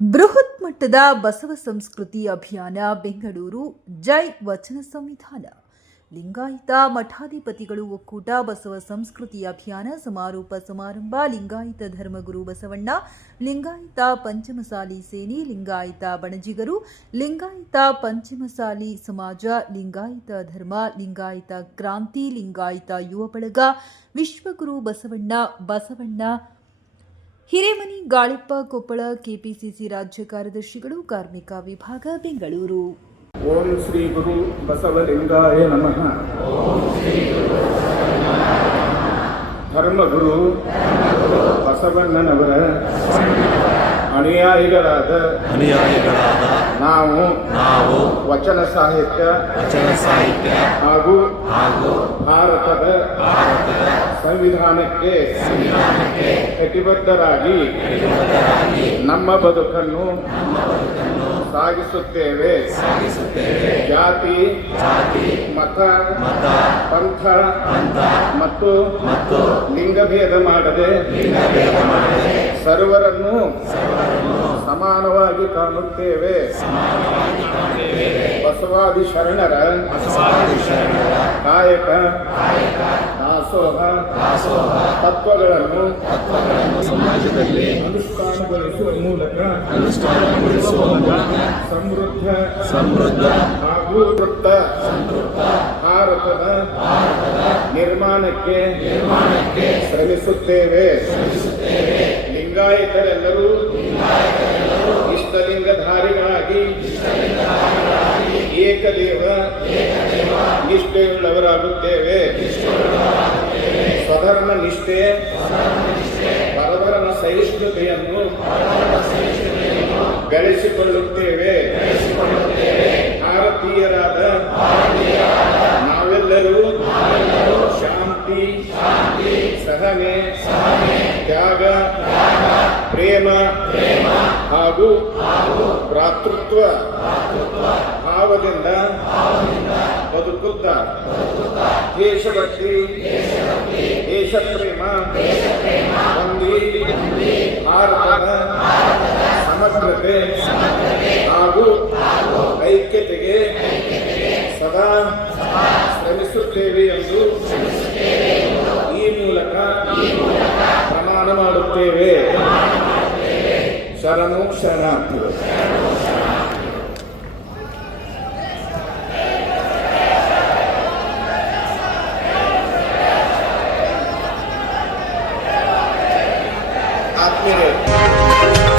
ಲಿಂಗಾಯತದ ಬಸವ ಸಂಸ್ಕೃತಿ ಅಭಿಯಾನ ಬೆಂಗಳೂರು ಜೈ ವಚನ ಸಂವಿಧಾನ. ಲಿಂಗಾಯತ ಮಠಾಧಿಪತಿಗಳು ಒಕ್ಕೂಟ ಬಸವ ಸಂಸ್ಕೃತಿ ಅಭಿಯಾನ ಸಮಾರೋಪ ಸಮಾರಂಭ ಲಿಂಗಾಯತ ಧರ್ಮಗುರು ಬಸವಣ್ಣ, ಲಿಂಗಾಯತ ಪಂಚಮಸಾಲಿ ಸೇನೆ, ಲಿಂಗಾಯತ ಬಣಜಿಗರು, ಲಿಂಗಾಯತ ಪಂಚಮಸಾಲಿ ಸಮಾಜ, ಲಿಂಗಾಯತ ಧರ್ಮ, ಲಿಂಗಾಯತ ಕ್ರಾಂತಿ, ಲಿಂಗಾಯತ ಯುವ ಬಳಗ, ವಿಶ್ವಗುರು ಬಸವಣ್ಣ ಬಸವಣ್ಣ ಹಿರೇಮನಿ, ಗಾಳಿಪ್ಪ, ಕೊಪ್ಪಳ, ಕೆಪಿಸಿಸಿ ರಾಜ್ಯ ಕಾರ್ಯದರ್ಶಿಗಳು, ಕಾರ್ಮಿಕ ವಿಭಾಗ, ಬೆಂಗಳೂರು. ಓಂ ಶ್ರೀ ಗುರು ಬಸವಲಿಂಗಾಯ ನಮಃ. ಧರ್ಮಗುರು ಬಸವಣ್ಣನವರ. ಅನುಯಾಯಿಗಳಾದ ಅನುಯಾಯಿಗಳಾದ ನಾವು ನಾವು ವಚನ ಸಾಹಿತ್ಯ ವಚನ ಸಾಹಿತ್ಯ ಹಾಗೂ ಹಾಗೂ ಭಾರತದ ಭಾರತದ ಸಂವಿಧಾನಕ್ಕೆ ಸಂವಿಧಾನಕ್ಕೆ ಕಟಿಬದ್ಧರಾಗಿ ನಮ್ಮ ಬದುಕನ್ನು ಸಾಗಿಸುತ್ತೇವೆ ಸಾಗಿಸುತ್ತೇವೆ. ಜಾತಿ ಜಾತಿ ಮತ ಮತ ಪಂಥ ಪಂಥ ಮತ್ತು ಮತ್ತು ಲಿಂಗಭೇದ ಮಾಡದೆ ಲಿಂಗಭೇದ ಮಾಡದೆ ಸರ್ವರನ್ನು ಸಮಾನವಾಗಿ ಕಾಣುತ್ತೇವೆ. ಬಸವಾದಿ ಶರಣರ ಕಾಯಕ ದಾಸೋಹ ತತ್ವಗಳನ್ನು ಸಮಾಜದಲ್ಲಿ ಅನುಷ್ಠಾನಗೊಳಿಸುವ ಮೂಲಕ ಅನುಷ್ಠಾನಗೊಳಿಸುವ ಮೂಲಕ ಸಮೃದ್ಧ ಸಮೃದ್ಧ ಹಾಗೂ ವೃತ್ತ ಭಾರತದ ನಿರ್ಮಾಣಕ್ಕೆ ಶ್ರಮಿಸುತ್ತೇವೆ. ಲಿಂಗಾಯತರೆಲ್ಲರೂ ಇಷ್ಟಲಿಂಗಧಾರಿಗಳಾಗಿ ಏಕದೇವ ನಿಷ್ಠೆಯುಳ್ಳವರಾಗುತ್ತೇವೆ. ಸ್ವಧರ್ಮ ನಿಷ್ಠೆ ಪರವರನ ಸಹಿಷ್ಣುತೆಯನ್ನು ಬೆಳೆಸಿಕೊಳ್ಳುತ್ತೇವೆ ಭಾರತೀಯರಾದ ನಾವೆಲ್ಲರೂ ಶಾಂತಿ ಸಹನೆ ತ್ಯಾಗ ಪ್ರೇಮ ಹಾಗೂ ಭ್ರಾತೃತ್ವ ಭಾವದಿಂದ ಬದುಕುತ್ತ ದೇಶಭಕ್ತಿ ದೇಶಪ್ರೇಮ ಹೊಂದಿ não será teu. Admirei.